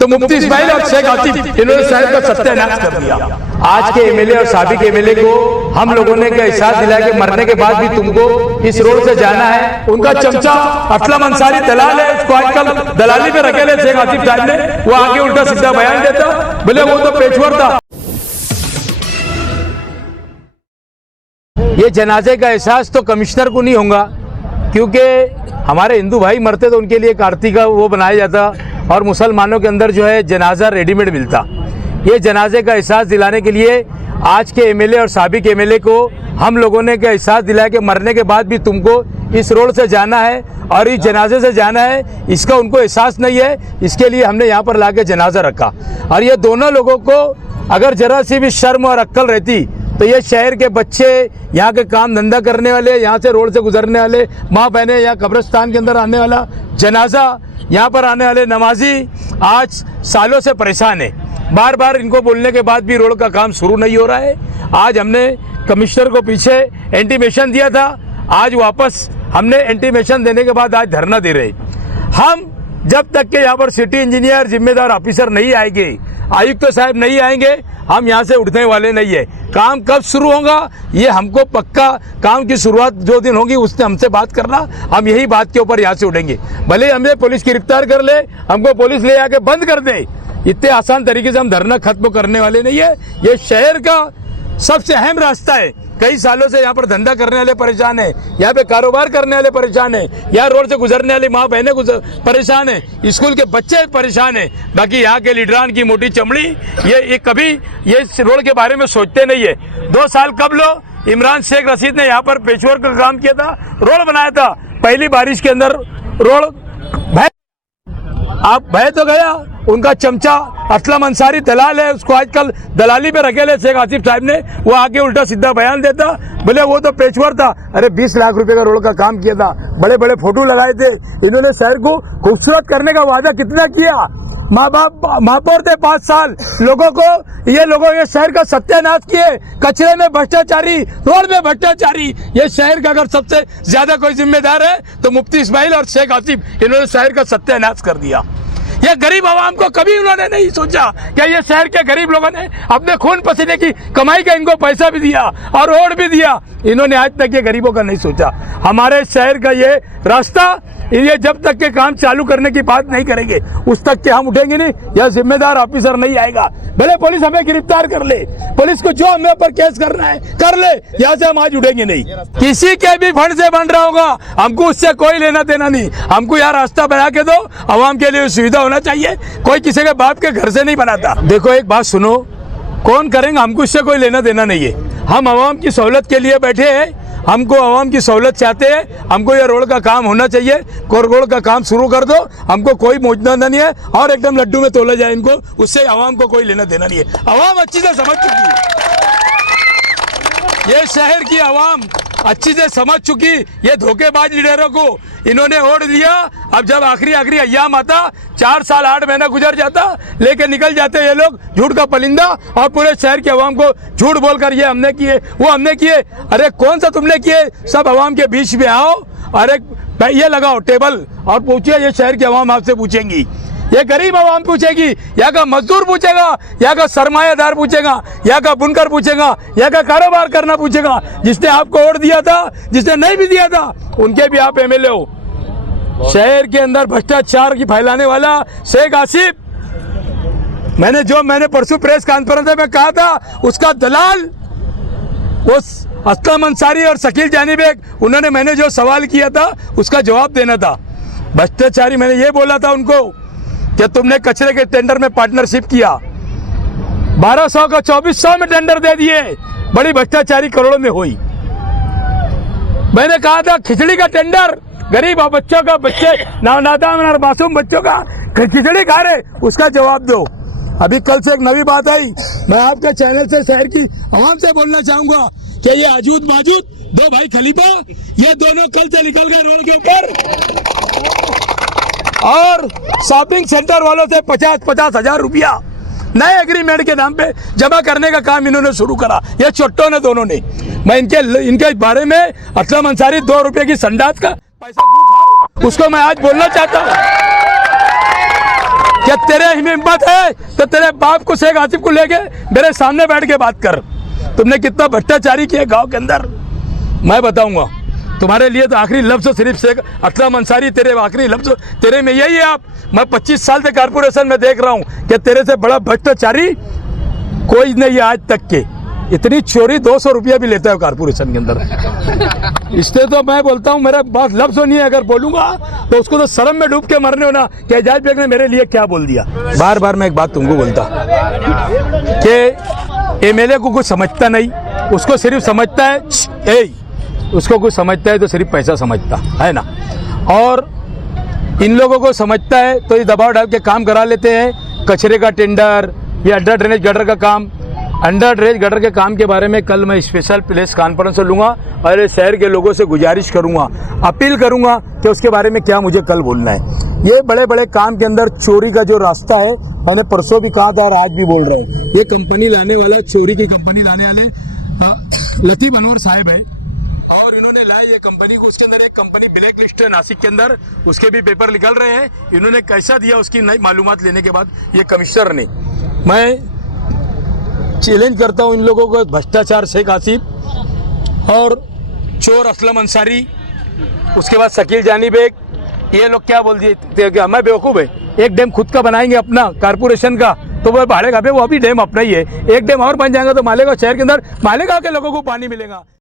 तो मुफ्ती इस्माइल और शेख आसिफ इन्होंने शहर का सत्यानाश कर दिया। आज के एमएलए और साबिक एमएलए को हम लोगों ने एहसास दिलाया कि मरने के बाद भी तुमको इस रोड से जाना है। उनका चमचा असलम अंसारी दलाल है, उसको आजकल दलाली में रखेले शेख आसिफ साहब ने, वो आगे उल्टा सीधा बयान देता, बोले वो तो पेशवर था। ये जनाजे का एहसास तो कमिश्नर को नहीं होगा, क्योंकि हमारे हिंदू भाई मरते तो उनके लिए एक आरती का वो बनाया जाता और मुसलमानों के अंदर जो है जनाजा रेडीमेड मिलता। ये जनाजे का एहसास दिलाने के लिए आज के एमएलए और साबिक एमएलए को हम लोगों ने एहसास दिलाया कि मरने के बाद भी तुमको इस रोड से जाना है और इस जनाजे से जाना है, इसका उनको एहसास नहीं है। इसके लिए हमने यहाँ पर लाके जनाजा रखा। और ये दोनों लोगों को अगर जरा सी भी शर्म और अक्ल रहती तो ये शहर के बच्चे, यहाँ के काम धंधा करने वाले, यहाँ से रोड से गुजरने वाले माँ बहनें, यहाँ कब्रिस्तान के अंदर आने वाला जनाजा, यहाँ पर आने वाले नमाजी आज सालों से परेशान है। बार बार इनको बोलने के बाद भी रोड का काम शुरू नहीं हो रहा है। आज हमने कमिश्नर को पीछे इंटीमेशन दिया था, आज वापस हमने इंटीमेशन देने के बाद आज धरना दे रहे। हम जब तक के यहाँ पर सिटी इंजीनियर जिम्मेदार ऑफिसर नहीं आएंगे, आयुक्त साहब नहीं आएंगे, हम यहाँ से उठने वाले नहीं है। काम कब शुरू होगा ये हमको पक्का, काम की शुरुआत जो दिन होगी उसने हमसे बात करना, हम यही बात के ऊपर यहाँ से उठेंगे। भले हमें पुलिस गिरफ्तार कर ले, हमको पुलिस ले आके बंद कर दे, इतने आसान तरीके से हम धरना खत्म करने वाले नहीं है। ये शहर का सबसे अहम रास्ता है। कई सालों से यहाँ पर धंधा करने वाले परेशान है, यहाँ पे कारोबार करने वाले परेशान है, यहाँ रोड से गुजरने वाली माँ बहनें परेशान है, स्कूल के बच्चे परेशान है। बाकी यहाँ के लीडरान की मोटी चमड़ी ये कभी ये रोड के बारे में सोचते नहीं है। 2 साल कब इमरान शेख रशीद ने यहाँ पर पेशवर का काम किया था, रोड बनाया था। पहली बारिश के अंदर रोड बह तो गया। उनका चमचा असलम अंसारी दलाल है, उसको आजकल दलाली में रखेले शेख आसिफ साहब ने, वो आगे उल्टा सीधा बयान देता, बोले वो तो पेशवर था। अरे 20 लाख रुपए का रोड का काम किया था, बड़े बड़े फोटो लगाए थे। इन्होंने शहर को खूबसूरत करने का वादा कितना किया। माँ बाप महापौर थे 5 साल, लोगों को ये शहर का सत्यानाश किए। कचरे में भ्रष्टाचारी, रोड में भ्रष्टाचारी। ये शहर का अगर सबसे ज्यादा कोई जिम्मेदार है तो मुफ्ती इस्माइल और शेख आसिफ, इन्होंने शहर का सत्यानाश कर दिया। ये गरीब आवाम को कभी उन्होंने नहीं सोचा कि ये शहर के गरीब लोगों ने अपने खून पसीने की कमाई का इनको पैसा भी दिया और रोड भी दिया। इन्होंने आज तक ये गरीबों का नहीं सोचा। हमारे शहर का ये रास्ता, ये जब तक के काम चालू करने की बात नहीं करेंगे उस तक के हम उठेंगे नहीं। यह जिम्मेदार ऑफिसर नहीं आएगा, भले पुलिस हमें गिरफ्तार कर ले, पुलिस को जो हमें पर केस करना है कर ले, यहाँ से हम आज उठेंगे नहीं। किसी के भी फंड से बन रहा होगा, हमको उससे कोई लेना देना नहीं। हमको यहाँ रास्ता बना के दो, आवाम के लिए सुविधा होना चाहिए। कोई किसी के बाप के घर से नहीं बनाता। देखो एक बात सुनो, कौन करेंगे, हमको इससे कोई लेना देना नहीं है। हम आवाम की सहूलत के लिए बैठे हैं, हमको आवाम की सहूलत चाहते हैं। हमको ये रोड का काम होना चाहिए, रोड का काम शुरू कर दो, हमको कोई मौजूदा नहीं है। और एकदम लड्डू में तोला जाए इनको, उससे आवाम को कोई लेना देना नहीं है। आवाम अच्छी से समझ चुकी है, ये शहर की आवाम अच्छी से समझ चुकी। ये धोखेबाज लीडरों को इन्होंने वोट दिया। अब जब आखिरी अय्याम आता, 4 साल 8 महीना गुजर जाता, लेके निकल जाते ये लोग झूठ का परिंदा, और पूरे शहर की आवाम को झूठ बोलकर ये हमने किए, वो हमने किए। अरे कौन सा तुमने किए? सब आवाम के बीच में आओ, अरे ये लगाओ टेबल और पूछिए। ये शहर की आवाम आपसे पूछेंगी, ये गरीब आवाम पूछेगी, यहाँ का मजदूर पूछेगा, यहाँ का सरमायादार पूछेगा, यहाँ का बुनकर पूछेगा, यहाँ का कारोबार करना पूछेगा। जिसने आपको वोट दिया था, जिसने नहीं भी दिया था, उनके भी आप एमएलए हो। शहर के अंदर भ्रष्टाचार की फैलाने वाला शेख आसिफ, मैंने परसों प्रेस कॉन्फ्रेंस में कहा था, उसका दलाल उस असलम अंसारी और शकील जानी बेग, उन्होंने मैंने जो सवाल किया था उसका जवाब देना था। भ्रष्टाचारी मैंने ये बोला था उनको कि तुमने कचरे के टेंडर में पार्टनरशिप किया, 1200 का 2400 में टेंडर दे दिए, बड़ी भ्रष्टाचारी करोड़ों में हुई। मैंने कहा था खिचड़ी का टेंडर, गरीब बच्चों का, बच्चे नादान मासूम बच्चों का खिचड़ी खा रहे, उसका जवाब दो। अभी कल से एक नई बात आई, मैं आपके चैनल से शहर की आवाम से बोलना चाहूंगा कि ये आजूद माजूद 2 भाई खलीफा, ये दोनों कल से निकल गए रोड के ऊपर और शॉपिंग सेंटर वालों से 50-50 हजार रुपया नए एग्रीमेंट के नाम पे जमा करने का काम इन्होंने शुरू करा। ये चोट्टों ने, दोनों ने। मैं इनके बारे में असलम अंसारी 2 रुपये की संडास का पैसा उसको मैं आज बोलना चाहता हूँ क्या तेरे में हिम्मत है तो तेरे बाप को शेख आसिफ को लेके मेरे सामने बैठ के बात कर। तुमने कितना भ्रष्टाचारी किया गांव के अंदर मैं बताऊंगा। तुम्हारे लिए तो आखिरी लफ्ज सिर्फ शेख असलम अंसारी, तेरे आखिरी लफ्ज तेरे में यही है। आप मैं 25 साल से कारपोरेशन में देख रहा हूं कि तेरे से बड़ा भ्रष्टाचारी कोई नहीं है आज तक के। इतनी चोरी 200 रुपया भी लेता है कारपोरेशन के अंदर। इसलिए तो मैं बोलता हूँ मेरा बात लफ्ज नहीं है, अगर बोलूंगा तो उसको तो शर्म में डूब के मरने होना कि एजाज बेग ने मेरे लिए क्या बोल दिया। बार बार मैं एक बात तुमको बोलता कि एमएलए को कुछ समझता नहीं, उसको सिर्फ समझता है उसको कुछ समझता है तो सिर्फ पैसा समझता है ना। और इन लोगों को समझता है तो ये दबाव डाल के काम करा लेते हैं। कचरे का टेंडर या अंडर ड्रेनेज गटर का काम, अंडर ड्रेनेज गटर के काम के बारे में कल मैं स्पेशल प्रेस कॉन्फ्रेंस लूँगा और शहर के लोगों से गुजारिश करूँगा, अपील करूँगा कि उसके बारे में क्या मुझे कल बोलना है। ये बड़े बड़े काम के अंदर चोरी का जो रास्ता है, मैंने परसों भी कहा था और आज भी बोल रहा हूँ, ये कंपनी लाने वाला, चोरी की कंपनी लाने वाले लतीफ़ अनवर साहब है और इन्होंने लाया ये कंपनी को। उसके अंदर एक कंपनी ब्लैक लिस्ट है नासिक के अंदर, उसके भी पेपर निकल रहे हैं। इन्होंने कैसा दिया उसकी नई मालूमात लेने के बाद ये कमिश्नर ने। मैं चैलेंज करता हूँ इन लोगों को, भ्रष्टाचार शेख आसिफ और चोर असलम अंसारी, उसके बाद शकील जानी बेग, ये लोग क्या बोल दिए मैं बेवकूफ़ है। एक डैम खुद का बनाएंगे अपना कारपोरेशन का तो वो भाड़े का, वो अभी डैम अपना ही है। एक डैम और बन जाएगा तो मालेगांव शहर के अंदर मालेगांव के लोगों को पानी मिलेगा।